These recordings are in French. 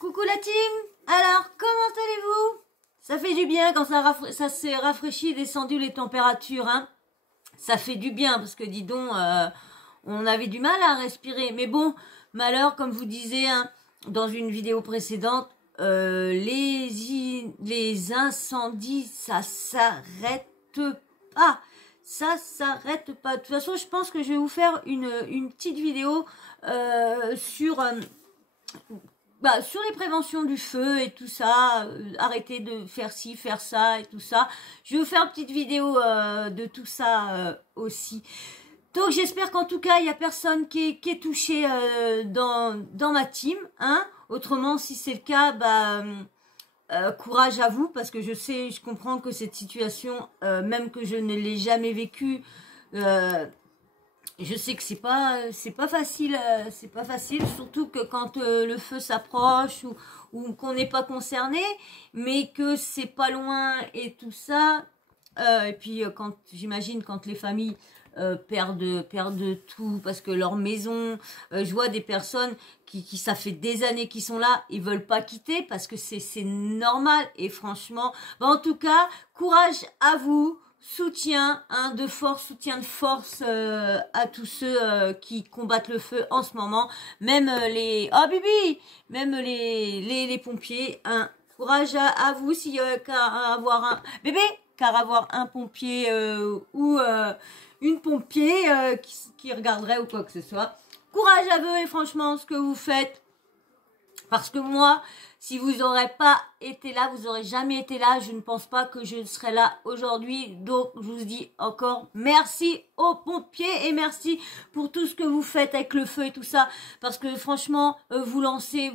Coucou la team. Alors, comment allez-vous? Ça fait du bien quand ça s'est rafraîchi, descendu les températures, hein. Ça fait du bien parce que dis donc, on avait du mal à respirer. Mais bon, malheur, comme je vous disais, hein, dans une vidéo précédente, les incendies, ça s'arrête pas. Ça s'arrête pas. De toute façon, je pense que je vais vous faire une petite vidéo sur les préventions du feu et tout ça, arrêter de faire ci, faire ça et tout ça. Je vais vous faire une petite vidéo de tout ça aussi. Donc j'espère qu'en tout cas, il n'y a personne qui est touché dans ma team. Hein. Autrement, si c'est le cas, courage à vous, parce que je comprends que cette situation, même que je ne l'ai jamais vécue, je sais que c'est pas facile, surtout que quand le feu s'approche ou qu'on n'est pas concerné, mais que c'est pas loin et tout ça. Et puis j'imagine quand les familles perdent tout parce que leur maison, je vois des personnes qui ça fait des années qu'ils sont là, ils veulent pas quitter parce que c'est normal. Et franchement, en tout cas, courage à vous. Soutien de force à tous ceux qui combattent le feu en ce moment, même même les pompiers. Courage à vous s'il y a qu'à avoir un bébé, car avoir un pompier ou une pompier qui regarderait ou quoi que ce soit. Courage à vous et franchement ce que vous faites. Parce que moi, si vous n'aurez pas été là, vous n'aurez jamais été là, je ne pense pas que je serai là aujourd'hui. Donc, je vous dis encore merci aux pompiers et merci pour tout ce que vous faites avec le feu et tout ça. Parce que franchement, vous lancez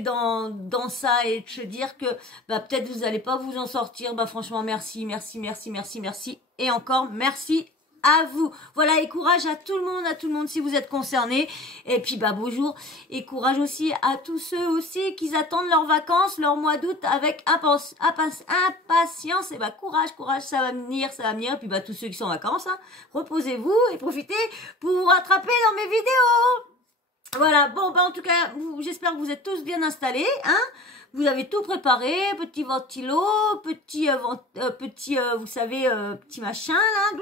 dans ça et se dire que peut-être vous n'allez pas vous en sortir. Franchement, merci. Et encore merci à vous. Voilà, et courage à tout le monde si vous êtes concernés. Et puis bonjour et courage aussi à tous ceux aussi qui attendent leurs vacances, leur mois d'août avec impatience. Et courage, ça va venir. Et puis tous ceux qui sont en vacances, hein, reposez-vous et profitez pour vous rattraper dans mes vidéos. Voilà, en tout cas, j'espère que vous êtes tous bien installés, hein. Vous avez tout préparé, petit ventilo, petit vous savez, petit machin là,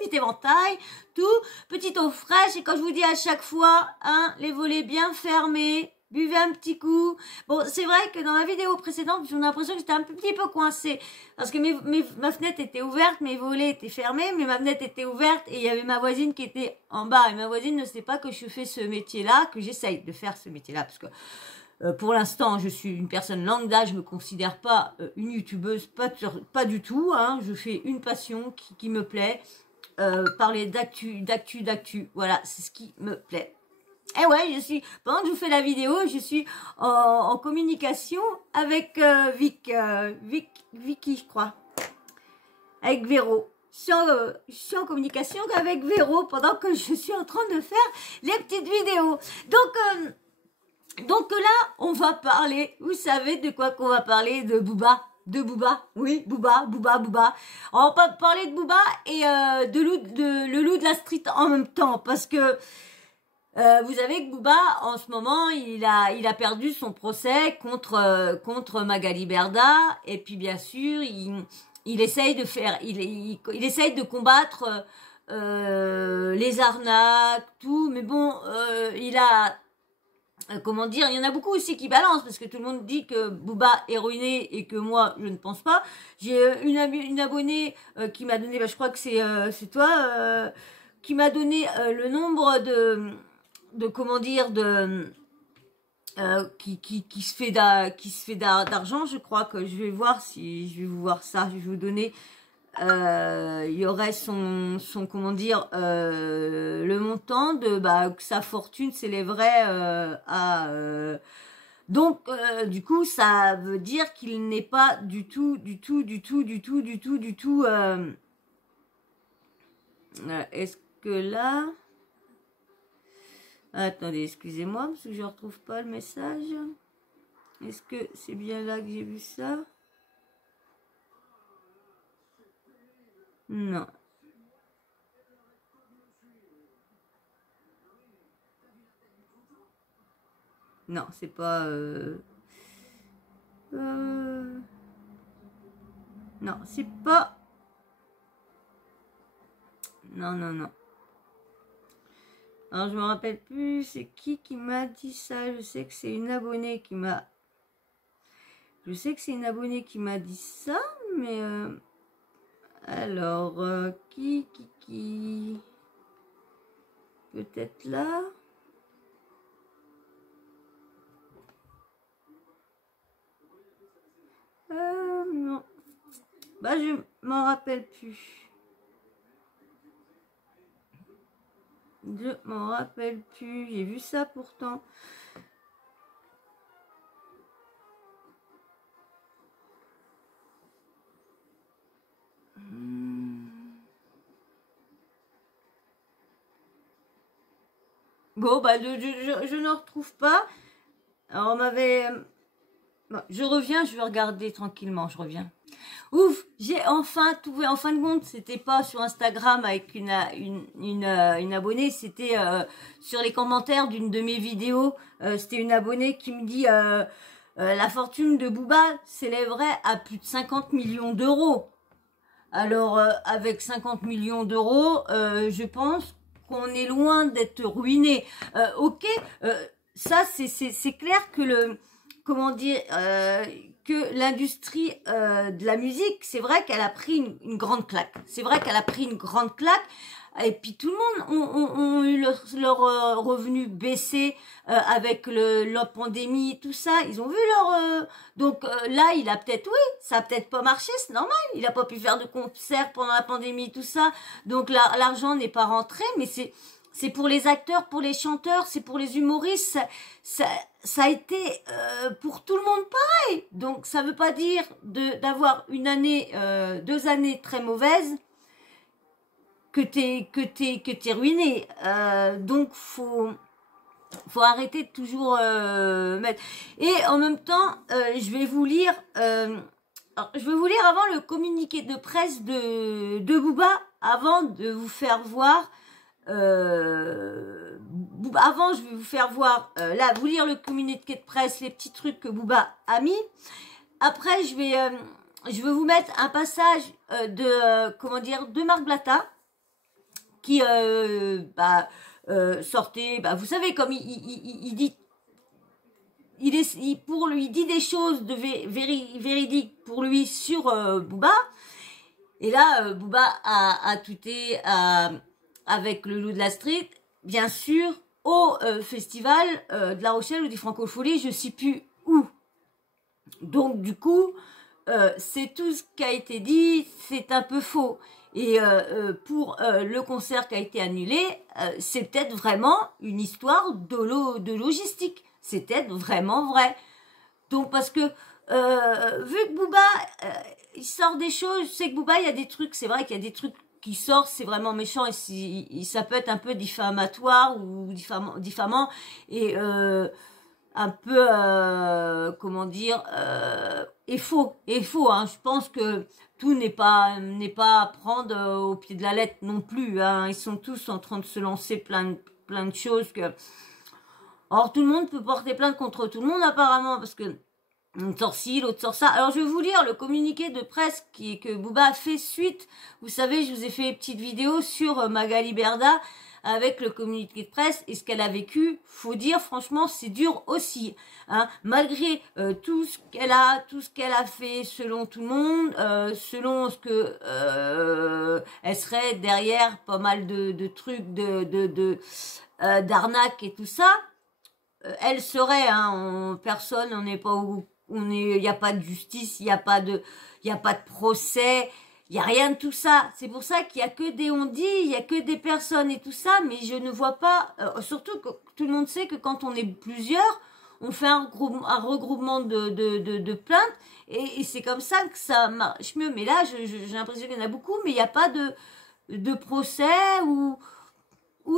petit éventail, tout, petite eau fraîche. Et quand je vous dis à chaque fois, hein, les volets bien fermés, buvez un petit coup. Bon, c'est vrai que dans la vidéo précédente, j'ai l'impression que j'étais un petit peu coincée. Parce que ma fenêtre était ouverte, mes volets étaient fermés, mais ma fenêtre était ouverte et il y avait ma voisine qui était en bas. Et ma voisine ne sait pas que je fais ce métier-là, que j'essaye de faire ce métier-là. Parce que pour l'instant, je suis une personne lambda, je me considère pas une youtubeuse, pas du tout. Hein. Je fais une passion qui me plaît. Parler d'actu. Voilà, c'est ce qui me plaît. Et ouais, pendant que je vous fais la vidéo, je suis en communication avec Vicky, je crois. Avec Véro. Je suis en communication avec Véro pendant que je suis en train de faire les petites vidéos. Donc là, on va parler, vous savez de quoi qu'on va parler? De Booba. Oui, Booba. On va parler de Booba et le loup de la street en même temps, parce que vous savez que Booba, en ce moment, il a perdu son procès contre Magali Berda, et puis bien sûr, il essaye de faire, il essaye de combattre les arnaques, tout, mais bon, il a comment dire, il y en a beaucoup aussi qui balancent parce que tout le monde dit que Booba est ruiné et que moi je ne pense pas. J'ai une abonnée qui m'a donné, je crois que c'est toi, qui m'a donné le nombre de comment dire qui se fait d'argent. Je crois que je vais voir si je vais vous voir ça, je vais vous donner. Il y aurait son comment dire le montant de que sa fortune s'élèverait à donc du coup ça veut dire qu'il n'est pas du tout est-ce que là, attendez, excusez-moi parce que je retrouve pas le message. Est-ce que c'est bien là que j'ai vu ça? Non. Non, c'est pas... Non, c'est pas... Non, non, non. Alors, je me rappelle plus, c'est qui m'a dit ça. Je sais que c'est une abonnée qui m'a... Je sais que c'est une abonnée qui m'a dit ça, mais... Alors, qui... Peut-être là. Non. Bah, je m'en rappelle plus. Je m'en rappelle plus. J'ai vu ça pourtant. Bon, bah, je ne retrouve pas. Alors, on m'avait... Bon, je reviens, je vais regarder tranquillement, je reviens. Ouf, j'ai enfin trouvé, en fin de compte, c'était pas sur Instagram avec une abonnée, c'était sur les commentaires d'une de mes vidéos. C'était une abonnée qui me dit la fortune de Booba s'élèverait à plus de 50 millions d'euros. Alors, avec 50 millions d'euros, je pense qu'on est loin d'être ruiné. Ok, ça, c'est clair que le... Comment dire, que l'industrie de la musique, c'est vrai qu'elle a pris une grande claque. C'est vrai qu'elle a pris une grande claque. Et puis tout le monde ont eu leur revenu baisser avec la pandémie, tout ça. Ils ont vu leur... donc là, il a peut-être, oui, ça a peut-être pas marché, c'est normal. Il a pas pu faire de concert pendant la pandémie, tout ça. Donc l'argent n'est pas rentré, mais c'est pour les acteurs, pour les chanteurs, c'est pour les humoristes. Ça a été pour tout le monde pareil. Donc ça veut pas dire d'avoir une année, 2 années très mauvaises que t'es ruiné. Donc faut arrêter de toujours mettre. Et en même temps, je vais vous lire avant le communiqué de presse de Booba, avant de vous faire voir. Avant, je vais vous faire voir, là, vous lire le communiqué de presse, les petits trucs que Booba a mis. Après, je vais vous mettre un passage de Marc Blatta, qui sortait, vous savez, comme il dit, il dit des choses de véridiques pour lui sur Booba. Et là, Booba a tweeté avec le Loup de la Street, bien sûr, au festival de La Rochelle ou des Francopholies, je ne sais plus où. Donc, du coup, c'est tout ce qui a été dit, c'est un peu faux. Et pour le concert qui a été annulé, c'est peut-être vraiment une histoire de logistique. C'est peut-être vraiment vrai. Donc, parce que, vu que Booba, il sort des choses, je sais que Booba, il y a des trucs, c'est vrai qu'il y a des trucs qui sortent, c'est vraiment méchant, et ça peut être un peu diffamatoire ou diffamant, et un peu, comment dire, et faux, hein. Je pense que tout n'est pas à prendre au pied de la lettre non plus, hein. Ils sont tous en train de se lancer plein de choses que... Or, tout le monde peut porter plainte contre tout le monde apparemment, parce que un sort ci, l'autre sort ça. Alors, je vais vous lire le communiqué de presse que Booba a fait suite. Vous savez, je vous ai fait une petite vidéo sur Magali Berda avec le communiqué de presse et ce qu'elle a vécu. Faut dire, franchement, c'est dur aussi. Hein. Malgré tout ce qu'elle a fait selon tout le monde, selon ce que elle serait derrière pas mal de trucs d'arnaque et tout ça. Elle serait, hein, personne, on n'est pas où... il n'y a pas de justice, il n'y a pas de procès, il n'y a rien de tout ça. C'est pour ça qu'il n'y a que des on-dit, il n'y a que des personnes et tout ça, mais je ne vois pas, surtout que tout le monde sait que quand on est plusieurs, on fait un regroupement de plaintes, et c'est comme ça que ça marche mieux. Mais là, j'ai l'impression qu'il y en a beaucoup, mais il n'y a pas de procès ou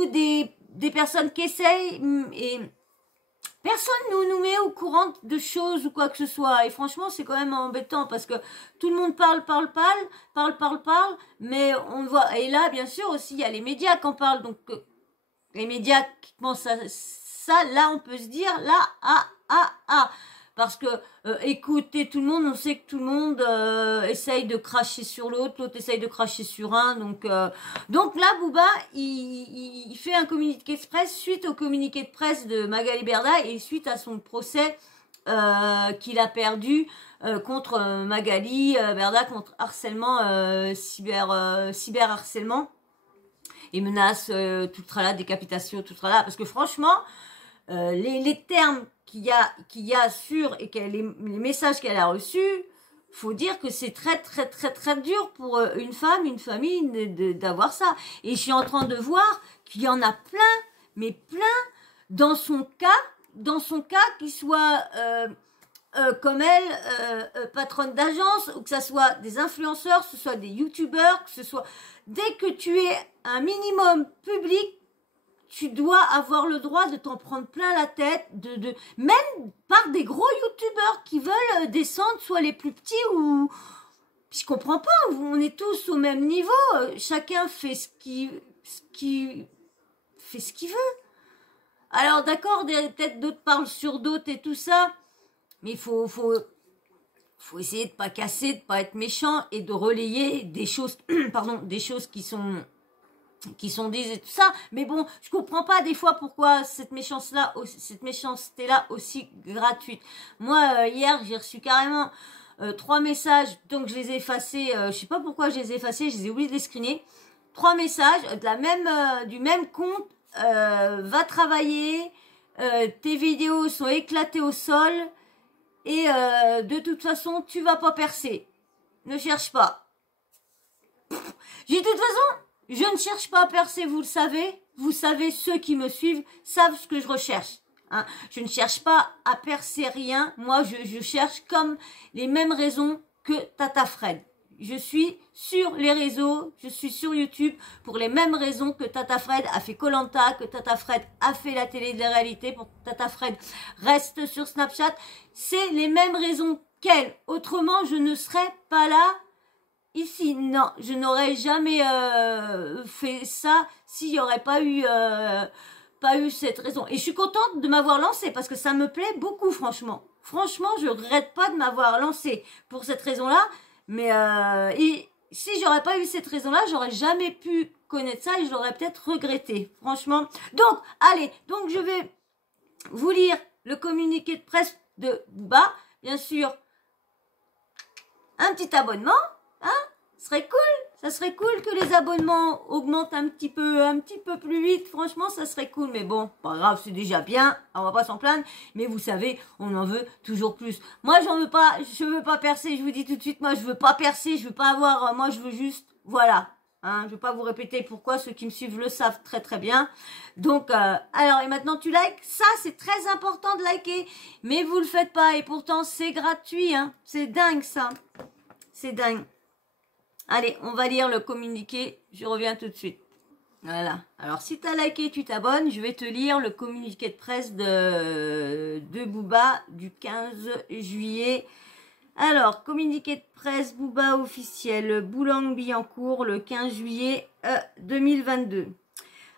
des personnes qui essayent, et... Personne nous met au courant de choses ou quoi que ce soit. Et franchement, c'est quand même embêtant parce que tout le monde parle, mais on voit... Et là, bien sûr, aussi, il y a les médias qui en parlent. Donc, les médias qui pensent à ça, là, on peut se dire, là, parce que écouter tout le monde, on sait que tout le monde essaye de cracher sur l'autre, l'autre essaye de cracher sur un, donc là Booba il fait un communiqué de presse suite au communiqué de presse de Magali Berda et suite à son procès qu'il a perdu contre Magali Berda contre harcèlement cyber harcèlement et menaces, tout le tralala, décapitation, tout le tralala, parce que franchement les termes qu'il y a sur et les messages qu'elle a reçus, faut dire que c'est très très très très dur pour une femme, une famille d'avoir ça. Et je suis en train de voir qu'il y en a plein, mais plein dans son cas qu'il soit comme elle, patronne d'agence, ou que ça soit des influenceurs, que ce soit des youtubeurs, que ce soit... Dès que tu es un minimum public, tu dois avoir le droit de t'en prendre plein la tête, même par des gros youtubeurs qui veulent descendre, soit les plus petits ou... Je comprends pas, on est tous au même niveau, chacun fait ce qu'il veut. Alors d'accord, peut-être d'autres parlent sur d'autres et tout ça, mais il faut essayer de pas casser, de pas être méchant et de relayer des choses, pardon, des choses qui sont dites et tout ça. Mais bon, je comprends pas des fois pourquoi cette méchanceté-là aussi gratuite. Moi, hier, j'ai reçu carrément 3 messages, donc je les ai effacés. Je sais pas pourquoi je les ai effacés, je les ai oubliés de les screener. 3 messages du même compte. Va travailler, tes vidéos sont éclatées au sol et de toute façon tu vas pas percer, ne cherche pas. J'ai de toute façon je ne cherche pas à percer, vous savez, ceux qui me suivent savent ce que je recherche, hein. Je ne cherche pas à percer rien, moi je cherche comme les mêmes raisons que Tata Fred. Je suis sur les réseaux, je suis sur YouTube pour les mêmes raisons que Tata Fred a fait Koh-Lanta, que Tata Fred a fait la télé de la réalité, pour que Tata Fred reste sur Snapchat. C'est les mêmes raisons qu'elle. Autrement, je ne serais pas là ici. Non, je n'aurais jamais fait ça s'il n'y aurait pas eu cette raison. Et je suis contente de m'avoir lancée parce que ça me plaît beaucoup, franchement. Franchement, je regrette pas de m'avoir lancée pour cette raison-là. Mais et si j'aurais pas eu cette raison-là, j'aurais jamais pu connaître ça et je l'aurais peut-être regretté, franchement. Donc, allez, donc je vais vous lire le communiqué de presse de Booba. Bien sûr, un petit abonnement, hein, ça serait cool que les abonnements augmentent un petit peu plus vite. Franchement, ça serait cool. Mais bon, pas grave, c'est déjà bien. On va pas s'en plaindre. Mais vous savez, on en veut toujours plus. Moi, je veux pas percer. Je vous dis tout de suite, moi, je veux pas percer. Je veux pas avoir, moi, je veux juste, voilà. Hein, je vais pas vous répéter pourquoi. Ceux qui me suivent le savent très très bien. Donc, alors, et maintenant, tu likes. Ça, c'est très important de liker. Mais vous le faites pas. Et pourtant, c'est gratuit, hein. C'est dingue, ça. C'est dingue. Allez, on va lire le communiqué, je reviens tout de suite. Voilà, alors si tu as liké, tu t'abonnes, je vais te lire le communiqué de presse de Booba du 15 juillet. Alors, communiqué de presse Booba officiel, Boulogne-Billancourt, le 15 juillet 2022.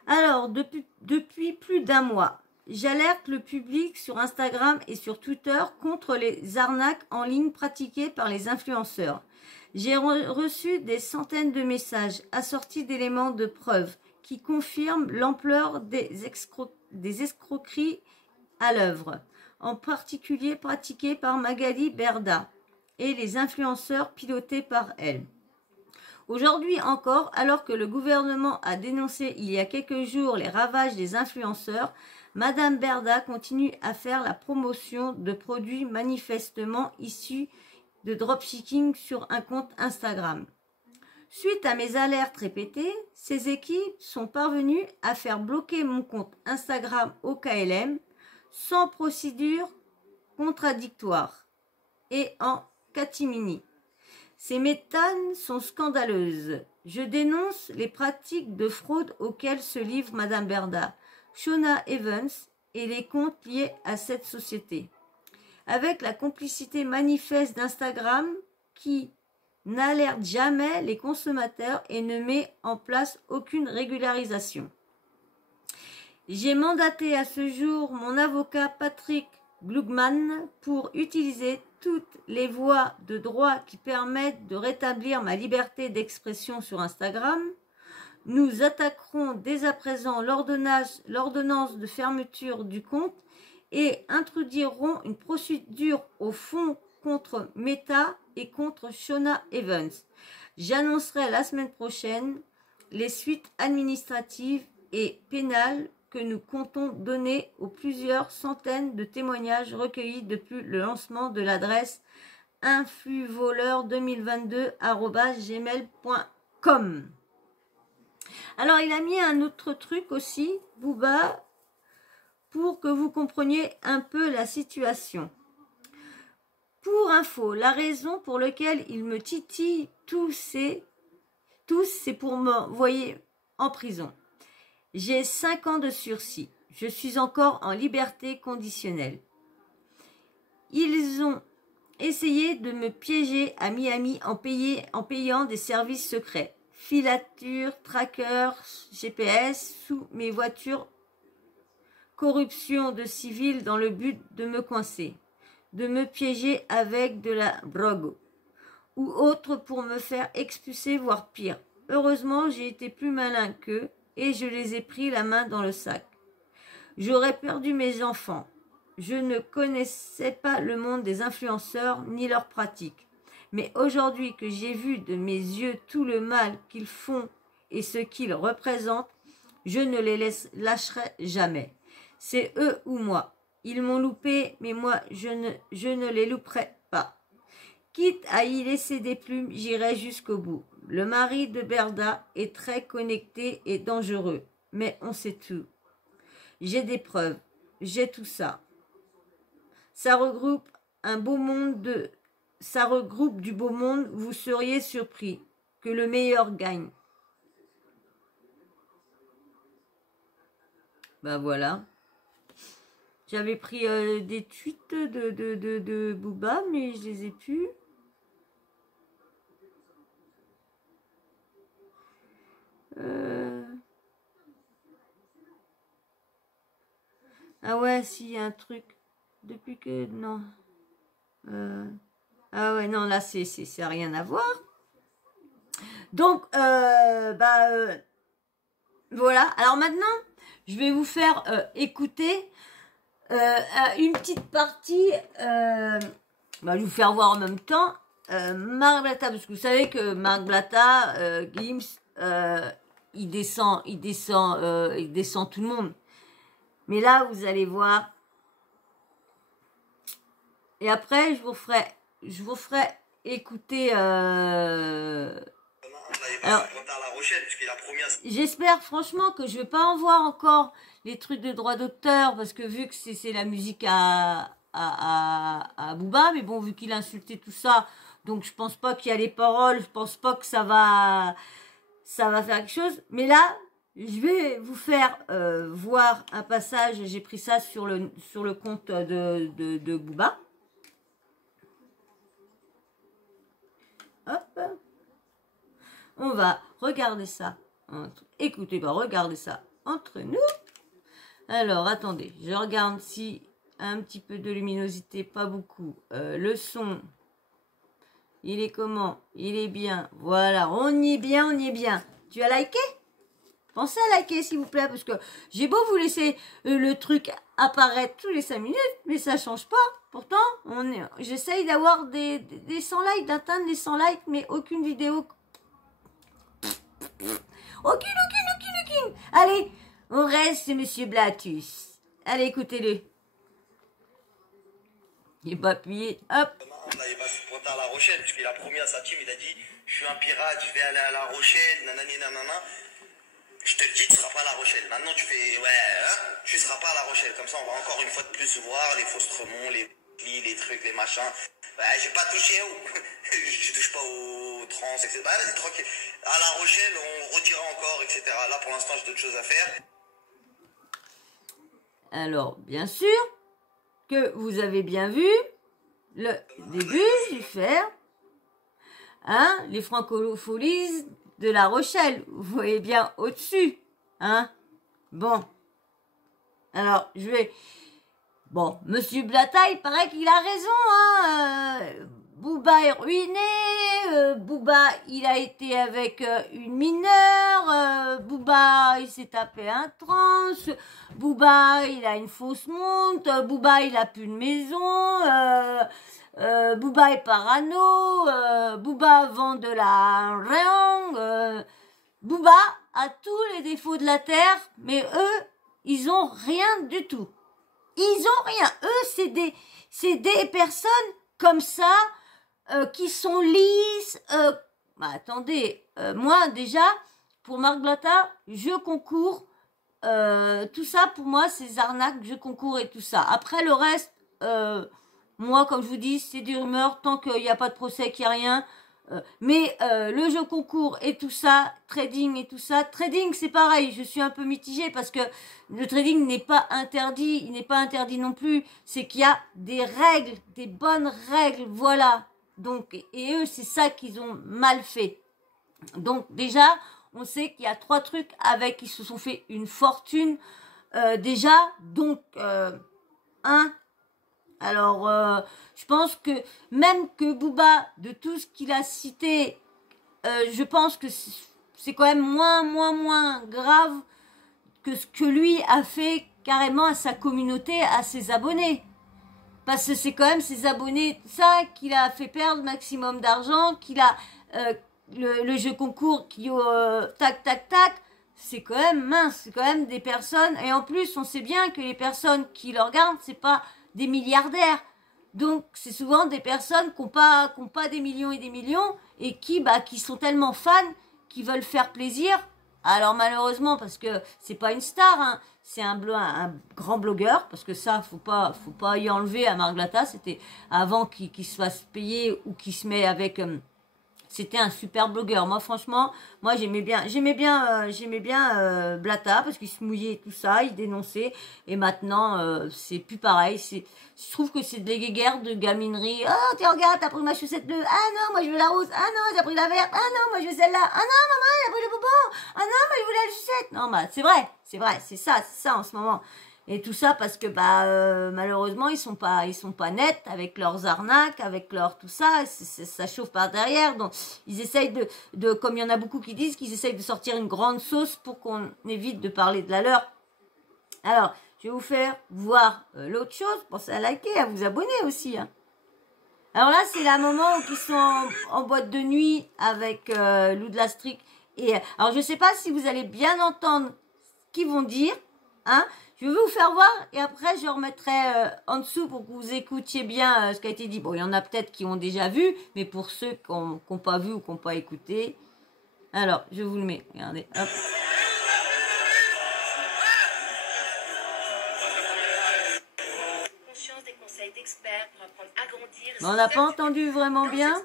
Alors, depuis plus d'un mois, j'alerte le public sur Instagram et sur Twitter contre les arnaques en ligne pratiquées par les influenceurs. J'ai reçu des centaines de messages assortis d'éléments de preuve qui confirment l'ampleur des escroqueries à l'œuvre, en particulier pratiquées par Magali Berda et les influenceurs pilotés par elle. Aujourd'hui encore, alors que le gouvernement a dénoncé il y a quelques jours les ravages des influenceurs, Madame Berda continue à faire la promotion de produits manifestement issus de dropshipping sur un compte Instagram. Suite à mes alertes répétées, ces équipes sont parvenues à faire bloquer mon compte Instagram au KLM sans procédure contradictoire et en catimini. Ces méthodes sont scandaleuses. Je dénonce les pratiques de fraude auxquelles se livre Madame Berda, Shona Evans et les comptes liés à cette société. Avec la complicité manifeste d'Instagram qui n'alerte jamais les consommateurs et ne met en place aucune régularisation. J'ai mandaté à ce jour mon avocat Patrick Glugman pour utiliser toutes les voies de droit qui permettent de rétablir ma liberté d'expression sur Instagram. Nous attaquerons dès à présent l'ordonnance de fermeture du compte et introduirons une procédure au fond contre Meta et contre Shona Evans. J'annoncerai la semaine prochaine les suites administratives et pénales que nous comptons donner aux plusieurs centaines de témoignages recueillis depuis le lancement de l'adresse influvoleur2022@gmail.com. Alors, il a mis un autre truc aussi, Booba, pour que vous compreniez un peu la situation. Pour info, la raison pour laquelle il me titille tous, c'est pour m'envoyer en prison. J'ai 5 ans de sursis. Je suis encore en liberté conditionnelle. Ils ont essayé de me piéger à Miami en payant des services secrets. Filature, tracker, GPS sous mes voitures. Corruption de civils dans le but de me coincer. De me piéger avec de la drogue. Ou autre pour me faire expulser, voire pire. Heureusement, j'ai été plus malin qu'eux. Et je les ai pris la main dans le sac. J'aurais perdu mes enfants. Je ne connaissais pas le monde des influenceurs ni leurs pratiques. Mais aujourd'hui que j'ai vu de mes yeux tout le mal qu'ils font et ce qu'ils représentent, je ne les lâcherai jamais. C'est eux ou moi. Ils m'ont loupé, mais moi, je ne les louperai pas. Quitte à y laisser des plumes, j'irai jusqu'au bout. Le mari de Berda est très connecté et dangereux, mais on sait tout. J'ai des preuves, j'ai tout ça. Ça regroupe du beau monde, vous seriez surpris que le meilleur gagne. Ben voilà. J'avais pris des tweets de Booba, mais je les ai plus. Ah ouais, si, y a un truc. Depuis que... Non. Ah ouais, non, là, c'est rien à voir. Donc, voilà. Alors maintenant, je vais vous faire écouter une petite partie. Je vais vous faire voir en même temps. Marc Blatta, parce que vous savez que Marc Blatta, Gims, il descend tout le monde. Mais là, vous allez voir. Et après, je vous ferai écouter. Alors, j'espère franchement que je vais pas en voir encore les trucs de droit d'auteur, parce que vu que c'est la musique à Booba, mais bon, vu qu'il a insulté tout ça, donc je pense pas qu'il y a les paroles, je pense pas que ça va faire quelque chose. Mais là, je vais vous faire voir un passage. J'ai pris ça sur le compte de Booba. Hop. On va regarder ça. Écoutez, regardez ça entre nous. Alors, attendez, je regarde si un petit peu de luminosité, pas beaucoup. Le son, il est comment? Il est bien. Voilà, on y est bien, on y est bien. Tu as liké? Pensez à liker, s'il vous plaît, parce que j'ai beau vous laisser le truc apparaître tous les 5 minutes, mais ça change pas. Pourtant, j'essaye d'avoir des 100 likes, d'atteindre les 100 likes, mais aucune vidéo. Aucune. Allez, on reste, Monsieur Blatus. Allez, écoutez-le. Il n'est pas appuyé, hop. Il va se pointer à La Rochelle, parce qu'il a promis à sa team, il a dit, je suis un pirate, je vais aller à La Rochelle, nanani nanana. Je te le dis, tu seras pas à La Rochelle. Maintenant, tu fais, tu seras pas à La Rochelle. Comme ça, on va encore une fois de plus voir les Faustremont, les trucs, les machins. J'ai pas touché je touche pas aux trans, etc. Vas-y, tranquille. À La Rochelle, on retirera encore, etc. Là, pour l'instant, j'ai d'autres choses à faire. Alors, bien sûr que vous avez bien vu le début du faire. Hein, les francopholies de La Rochelle. Vous voyez bien au-dessus. Hein. Bon. Alors, je vais Bon, Monsieur Blatta, il paraît qu'il a raison, hein. Booba est ruiné, Booba, il a été avec une mineure, Booba, il s'est tapé un trans, Booba, il a une fausse montre, Booba, il a plus de maison, Booba est parano, Booba vend de la rien, Booba a tous les défauts de la terre, mais eux, ils ont rien du tout. Ils ont rien. Eux, c'est des personnes comme ça, qui sont lisses. Bah, attendez, moi déjà, pour Marc Blatta, je concours. Tout ça, pour moi, c'est arnaques, je concours et tout ça. Après, le reste, moi, comme je vous dis, c'est des rumeurs. Tant qu'il n'y a pas de procès, qu'il n'y a rien. Mais le jeu concours et tout ça, trading et tout ça, trading c'est pareil, je suis un peu mitigée parce que le trading n'est pas interdit, il n'est pas interdit non plus, c'est qu'il y a des règles, des bonnes règles, voilà. Donc, et eux, c'est ça qu'ils ont mal fait. Donc déjà, on sait qu'il y a 3 trucs avec qui se sont fait une fortune déjà, donc alors, je pense que même que Booba, de tout ce qu'il a cité, je pense que c'est quand même moins grave que ce que lui a fait carrément à sa communauté, à ses abonnés. Parce que c'est quand même ses abonnés, ça, qu'il a fait perdre maximum d'argent, qu'il a le jeu concours qui tac tac tac, c'est quand même mince, c'est quand même des personnes, et en plus on sait bien que les personnes qui le regardent, c'est pas des milliardaires. Donc, c'est souvent des personnes qui n'ont pas des millions et des millions et qui sont tellement fans qu'ils veulent faire plaisir. Alors, malheureusement, parce que c'est pas une star, hein, c'est un grand blogueur, parce que ça, faut pas y enlever à Marc Blatta. C'était avant qu'il se fasse payer ou qu'il se met avec... c'était un super blogueur. Moi, franchement, moi j'aimais bien Blatta parce qu'il se mouillait et tout ça, il dénonçait. Et maintenant, c'est plus pareil. Je trouve que c'est des guéguerres de gaminerie. Oh, tiens, regarde, t'as pris ma chaussette bleue. Ah non, moi je veux la rose. Ah non, t'as pris la verte. Ah non, moi je veux celle-là. Ah non, maman, elle a pris le bonbon. Ah non, moi je voulais la chaussette. Non, bah c'est vrai, c'est ça en ce moment. Et tout ça parce que malheureusement ils sont pas nets avec leurs arnaques, avec leur tout ça, ça chauffe par derrière. Donc ils essayent de comme il y en a beaucoup qui disent qu'ils essayent de sortir une grande sauce pour qu'on évite de parler de la leur. Alors je vais vous faire voir l'autre chose. Pensez à liker, à vous abonner aussi. Hein. Alors là c'est le moment où ils sont en boîte de nuit avec Lou de la Strict. Et alors je sais pas si vous allez bien entendre ce qu'ils vont dire, hein. Je vais vous faire voir et après je remettrai en dessous pour que vous écoutiez bien ce qui a été dit. Bon, il y en a peut-être qui ont déjà vu, mais pour ceux qui n'ont pas vu ou qui n'ont pas écouté. Alors, je vous le mets. Regardez, hop. Conscience des conseils d'experts pour apprendre à grandir. On n'a pas entendu vraiment bien.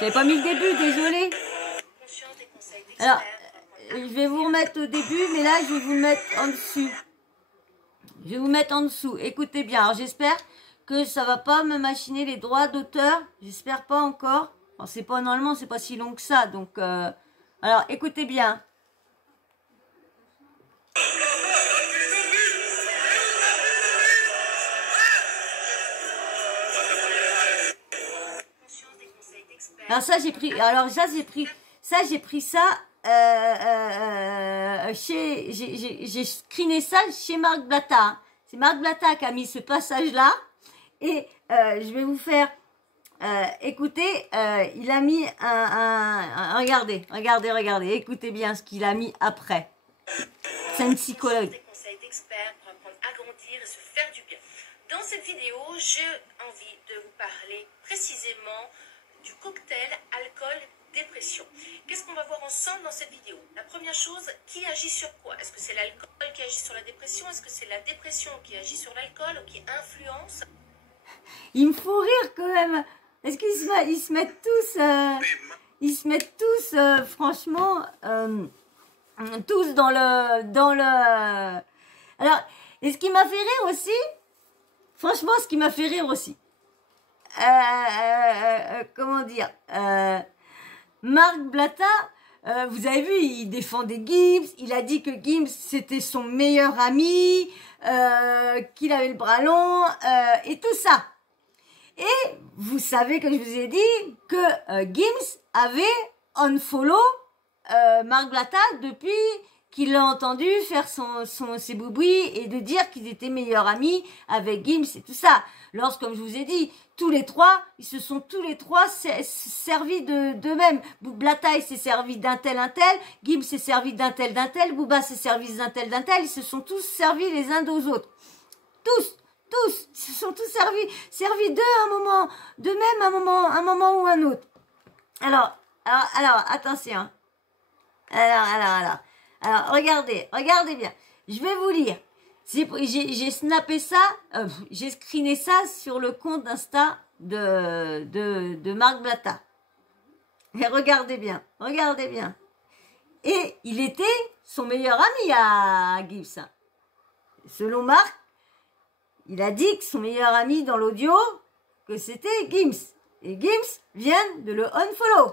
J'avais pas mis le début, désolé. Alors, je vais vous remettre au début, mais là, je vais vous mettre en dessous. Je vais vous mettre en dessous. Écoutez bien. Alors, j'espère que ça va pas me machiner les droits d'auteur. J'espère pas encore. Alors, c'est pas normalement, c'est pas si long que ça. Donc, alors, écoutez bien. Alors ça j'ai pris ça j'ai screené ça chez Marc Blatta. C'est Marc Blatta qui a mis ce passage là et je vais vous faire écouter. Il a mis regardez, écoutez bien ce qu'il a mis après. C'est une psychologue. Des conseils d'experts pour apprendre à grandir et se faire du bien. Dans cette vidéo, j'ai envie de vous parler précisément du cocktail alcool-dépression. Qu'est-ce qu'on va voir ensemble dans cette vidéo? La première chose, qui agit sur quoi? Est-ce que c'est l'alcool qui agit sur la dépression? Est-ce que c'est la dépression qui agit sur l'alcool ou qui influence? Il me faut rire quand même. Est-ce qu'ils se mettent tous, franchement, tous dans le... Alors, et ce qui m'a fait rire aussi, franchement, comment dire, Marc Blatta, vous avez vu, il défendait Gibbs, il a dit que Gibbs c'était son meilleur ami, qu'il avait le bras long, et tout ça. Et vous savez que je vous ai dit que Gibbs avait unfollow Marc Blatta depuis qu'il l'a entendu faire ses boubouis et de dire qu'ils étaient meilleurs amis avec Gibbs et tout ça. Lorsque, comme je vous ai dit, tous les trois, ils se sont tous les trois servis d'eux-mêmes. Blatta, il s'est servi d'un tel, Gibbs s'est servi d'un tel, Booba s'est servi d'un tel, ils se sont tous servis les uns aux autres. Tous, ils se sont tous servis d'eux un moment ou un autre. Alors, attention. Alors, regardez bien. Je vais vous lire. J'ai snappé ça, j'ai screené ça sur le compte Insta de Marc Blatta. Et regardez bien. Et il était son meilleur ami à Gibbs. Selon Marc, il a dit que son meilleur ami dans l'audio, que c'était Gibbs. Et Gibbs vient de le unfollow.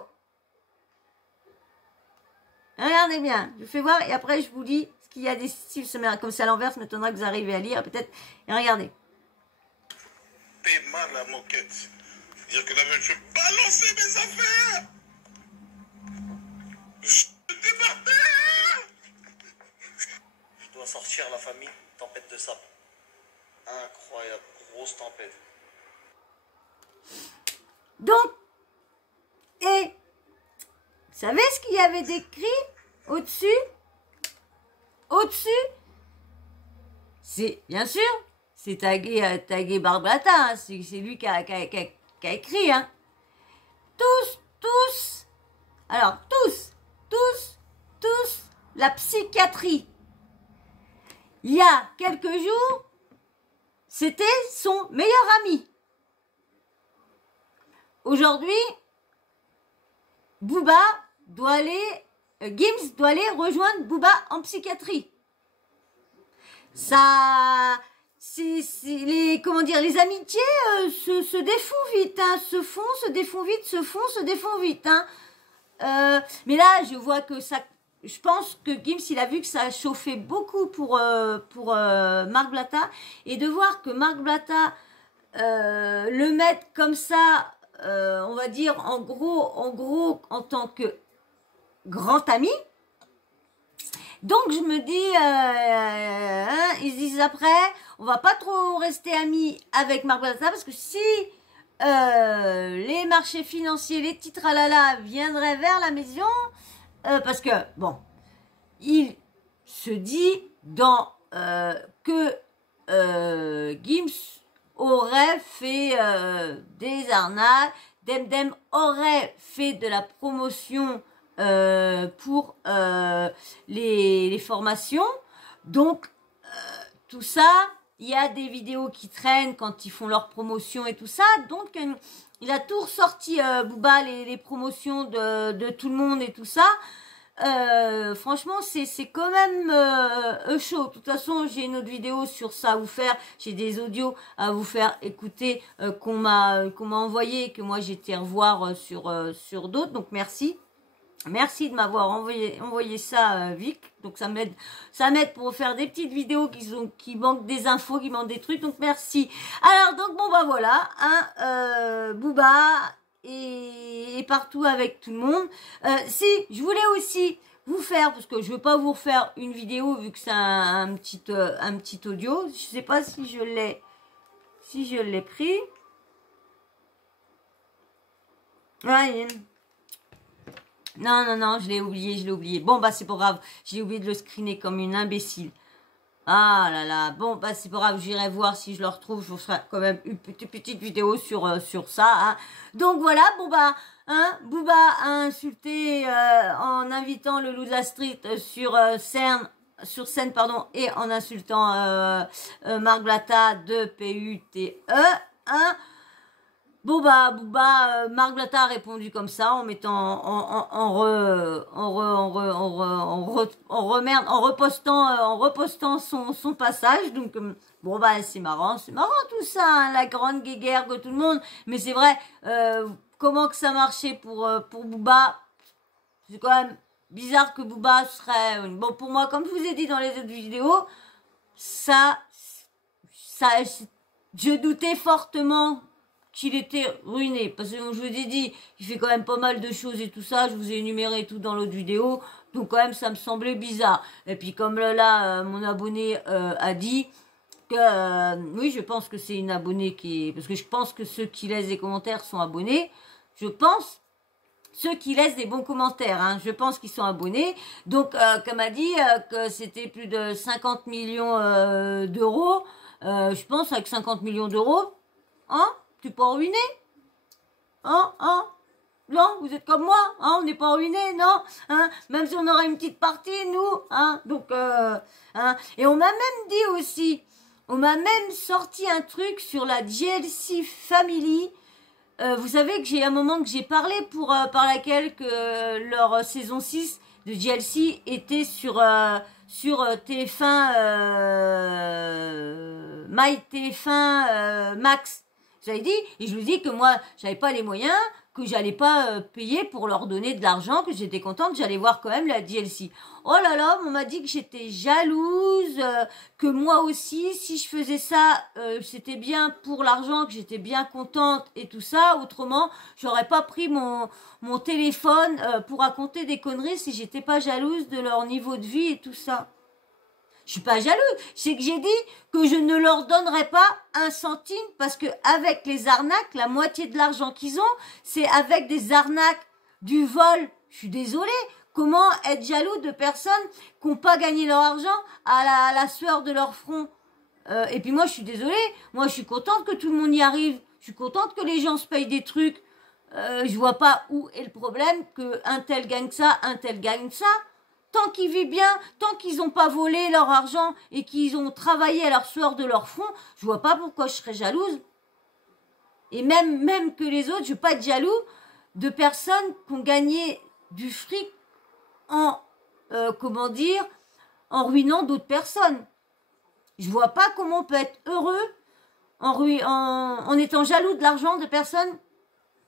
Regardez bien, je fais voir et après je vous dis ce qu'il y a des styles comme c'est à l'envers, ça m'étonnera que vous arrivez à lire peut-être. Et regardez. T'es mal la moquette. Dire que là, je vais balancer mes affaires. Je t'ai par terre. Je dois sortir la famille, tempête de sable. Incroyable, grosse tempête. Donc, et vous savez ce qu'il y avait décrit au-dessus? C'est, bien sûr, c'est tagué Marc Blatta, hein, c'est lui qui a écrit, hein. Tous, la psychiatrie. Il y a quelques jours, c'était son meilleur ami. Aujourd'hui, Gibbs doit aller rejoindre Booba en psychiatrie. Ça, les amitiés se défont vite, hein, se défont vite, hein. Mais là, je vois que ça, je pense que Gibbs, il a vu que ça a chauffé beaucoup pour Marc Blatta, et de voir que Marc Blatta le mette comme ça, on va dire en gros en tant que grand ami. Donc je me dis, ils se disent après, on va pas trop rester amis avec Marc Blatta parce que si les marchés financiers, les titres à la viendraient vers la maison, parce que bon, il se dit que Gibbs aurait fait des arnaques, Demdem aurait fait de la promotion pour les formations. Donc, tout ça, il y a des vidéos qui traînent quand ils font leur promotion et tout ça. Donc, il a tout ressorti, Booba, les promotions de tout le monde et tout ça. Franchement, c'est quand même chaud. De toute façon, j'ai une autre vidéo sur ça à vous faire. J'ai des audios à vous faire écouter qu'on m'a envoyé, que moi j'ai été revoir sur d'autres. Donc merci. Merci de m'avoir envoyé ça, Vic. Donc ça m'aide pour faire des petites vidéos qui manquent des infos, qui manquent des trucs. Donc merci. Alors donc bon bah voilà, hein, Booba et partout avec tout le monde. Si je voulais aussi vous faire, parce que je veux pas vous refaire une vidéo vu que c'est un petit audio. Je sais pas si je l'ai pris. Ouais. Non, je l'ai oublié. Bon, bah, c'est pas grave. J'ai oublié de le screener comme une imbécile. Ah là là. Bon, bah, c'est pas grave. J'irai voir si je le retrouve. Je vous ferai quand même une petite vidéo sur ça, hein. Donc, voilà. Bon, bah, hein, Booba a insulté, en invitant le loup de la street sur scène, et en insultant, Marc Blatta de PUTE, hein. Booba, Marc Blatta a répondu comme ça en mettant en repostant son passage. Donc bon bah c'est marrant tout ça, hein, la grande guéguerre que tout le monde. Mais c'est vrai, comment que ça marchait pour Booba, c'est quand même bizarre que Booba serait... Bon, pour moi, comme je vous ai dit dans les autres vidéos, ça, je doutais fortement qu'il était ruiné. Parce que, comme je vous ai dit, il fait quand même pas mal de choses et tout ça. Je vous ai énuméré tout dans l'autre vidéo. Donc, quand même, ça me semblait bizarre. Et puis, comme là, mon abonné a dit que... oui, je pense que c'est une abonnée qui est... Parce que je pense que ceux qui laissent des commentaires sont abonnés. Je pense... Ceux qui laissent des bons commentaires, hein, je pense qu'ils sont abonnés. Donc, comme a dit que c'était plus de 50 millions d'euros, je pense avec 50 millions d'euros, hein, tu peux pas ruiner, hein, non, vous êtes comme moi, hein, on n'est pas ruiné, non, hein, même si on aurait une petite partie, nous, hein, donc, hein, et on m'a même dit aussi, on m'a même sorti un truc sur la GLC Family. Vous savez que j'ai un moment que j'ai parlé par laquelle que leur saison 6 de GLC était sur TF1 My TF1 Max. J'avais dit et je lui dis que moi j'avais pas les moyens, que j'allais pas payer pour leur donner de l'argent, que j'étais contente, j'allais voir quand même la DLC. Oh là là, on m'a dit que j'étais jalouse, que moi aussi, si je faisais ça, c'était bien pour l'argent, que j'étais bien contente et tout ça. Autrement, j'aurais pas pris mon téléphone pour raconter des conneries si j'étais pas jalouse de leur niveau de vie et tout ça. Je suis pas jalouse, c'est que j'ai dit que je ne leur donnerais pas un centime parce que avec les arnaques, la moitié de l'argent qu'ils ont, c'est avec des arnaques, du vol. Je suis désolée. Comment être jaloux de personnes qui n'ont pas gagné leur argent à la sueur de leur front? Et puis moi, je suis désolée. Moi, je suis contente que tout le monde y arrive. Je suis contente que les gens se payent des trucs. Je vois pas où est le problème que un tel gagne ça, un tel gagne ça. Tant qu'ils vivent bien, tant qu'ils n'ont pas volé leur argent et qu'ils ont travaillé à leur sueur de leur front, je vois pas pourquoi je serais jalouse. Et même que les autres, je ne veux pas être jaloux de personnes qui ont gagné du fric en, en ruinant d'autres personnes. Je vois pas comment on peut être heureux en étant jaloux de l'argent de personnes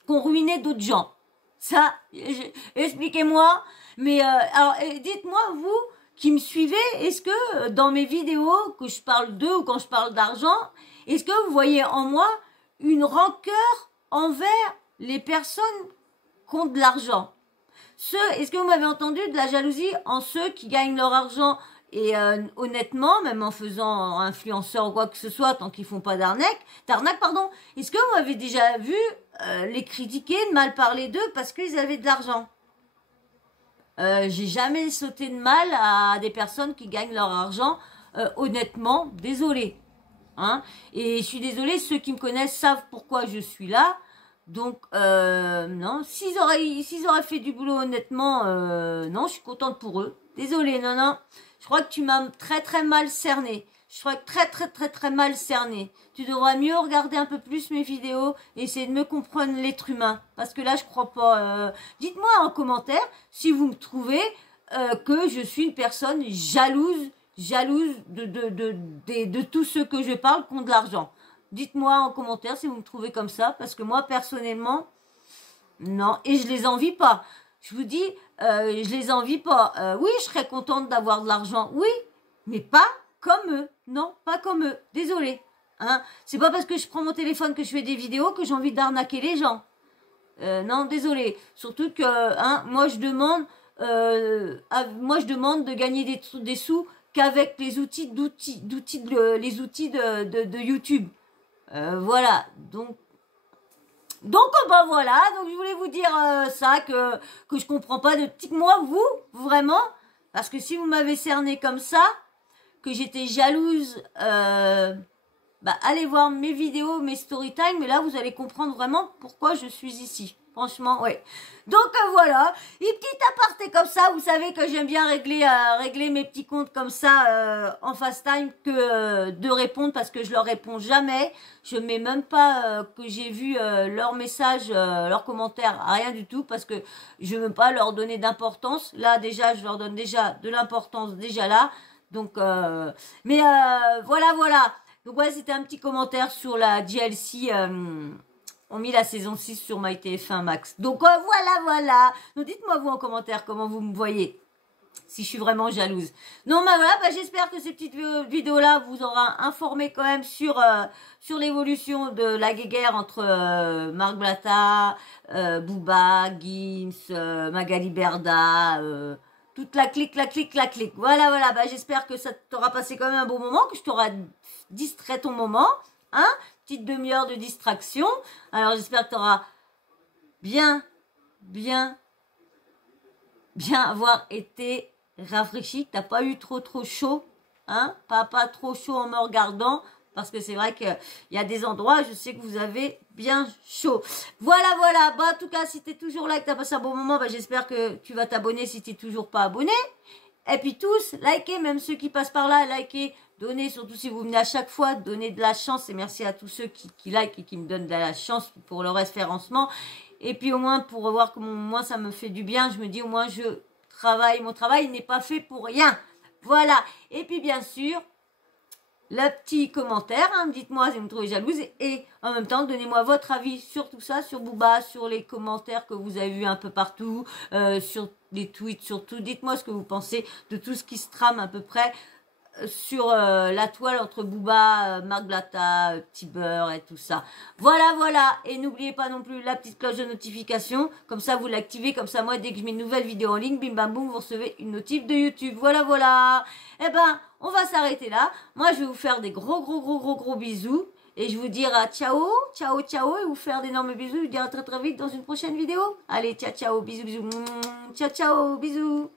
qui ont ruiné d'autres gens. Ça, expliquez-moi. Mais alors, dites-moi, vous qui me suivez, est-ce que dans mes vidéos, que je parle d'eux ou quand je parle d'argent, est-ce que vous voyez en moi une rancœur envers les personnes qui ont de l'argent? Est-ce que vous m'avez entendu de la jalousie en ceux qui gagnent leur argent et honnêtement, même en faisant influenceur ou quoi que ce soit, tant qu'ils font pas d'arnaque, pardon, est-ce que vous avez déjà vu les critiquer, de mal parler d'eux parce qu'ils avaient de l'argent? J'ai jamais sauté de mal à des personnes qui gagnent leur argent honnêtement, désolée. Hein, et je suis désolée, ceux qui me connaissent savent pourquoi je suis là. Donc, non, s'ils auraient fait du boulot honnêtement, non, je suis contente pour eux. Désolée, non. Je crois que tu m'as très mal cerné. Je crois que très mal cerné. Tu devrais mieux regarder un peu plus mes vidéos et essayer de me comprendre l'être humain. Parce que là, je crois pas. Dites-moi en commentaire si vous me trouvez que je suis une personne jalouse de tous ceux que je parle qui ont de l'argent. Dites-moi en commentaire si vous me trouvez comme ça. Parce que moi, personnellement, non. Et je les envie pas. Je vous dis, je les envie pas. Oui, je serais contente d'avoir de l'argent. Oui, mais pas comme eux. Non, pas comme eux. Désolée. Hein, c'est pas parce que je prends mon téléphone que je fais des vidéos que j'ai envie d'arnaquer les gens. Non, désolée. Surtout que hein, moi je demande de gagner des sous qu'avec les outils de YouTube. Voilà. Donc ben voilà. Donc je voulais vous dire ça que je comprends pas de moi vous vraiment parce que si vous m'avez cerné comme ça que j'étais jalouse. Allez voir mes vidéos, mes story time, mais là, vous allez comprendre vraiment pourquoi je suis ici. Franchement, ouais. Donc, voilà. Une petite aparté comme ça. Vous savez que j'aime bien régler mes petits comptes comme ça en fast time que de répondre parce que je leur réponds jamais. Je mets même pas que j'ai vu leurs messages, leurs commentaires, rien du tout parce que je veux pas leur donner d'importance. Là, déjà, je leur donne déjà de l'importance déjà là. Donc, voilà. Donc ouais, c'était un petit commentaire sur la GLC ont mis la saison 6 sur MyTF1 Max. Donc voilà. Donc dites-moi vous en commentaire comment vous me voyez. Si je suis vraiment jalouse. Non, bah voilà, bah, j'espère que ces petites vidéos-là vous aura informé quand même sur l'évolution de la guéguerre entre Marc Blatta, Booba, Gims, Magali Berda, toute la clique. Voilà, bah j'espère que ça t'aura passé quand même un bon moment, que je t'aurai distrait ton moment, hein, petite demi-heure de distraction. Alors j'espère que t'auras bien avoir été rafraîchi, que t'as pas eu trop chaud, hein, pas trop chaud en me regardant, parce que c'est vrai qu'il y a des endroits, je sais que vous avez bien chaud. Voilà, bah en tout cas, si t'es toujours là et que t'as passé un bon moment, bah j'espère que tu vas t'abonner si t'es toujours pas abonné. Et puis tous, likez, même ceux qui passent par là, likez, donnez, surtout si vous venez à chaque fois, donnez de la chance, et merci à tous ceux qui like et qui me donnent de la chance pour le référencement. Et puis au moins, pour voir comment moi ça me fait du bien, je me dis au moins mon travail n'est pas fait pour rien. Voilà. Et puis bien sûr, le petit commentaire, hein, dites-moi si vous me trouvez jalouse. Et en même temps, donnez-moi votre avis sur tout ça, sur Booba, sur les commentaires que vous avez vus un peu partout, sur les tweets, surtout. Dites-moi ce que vous pensez de tout ce qui se trame à peu près sur la toile entre Booba, Marc Blatta, Tiber et tout ça. Voilà. Et n'oubliez pas non plus la petite cloche de notification. Comme ça, vous l'activez. Comme ça, moi, dès que je mets une nouvelle vidéo en ligne, bim bam boum, vous recevez une notif de YouTube. Voilà. Eh ben, on va s'arrêter là. Moi, je vais vous faire des gros bisous. Et je vous dire ciao. Et vous faire d'énormes bisous. Je vous dire à très vite dans une prochaine vidéo. Allez, ciao, bisous. Ciao, bisous.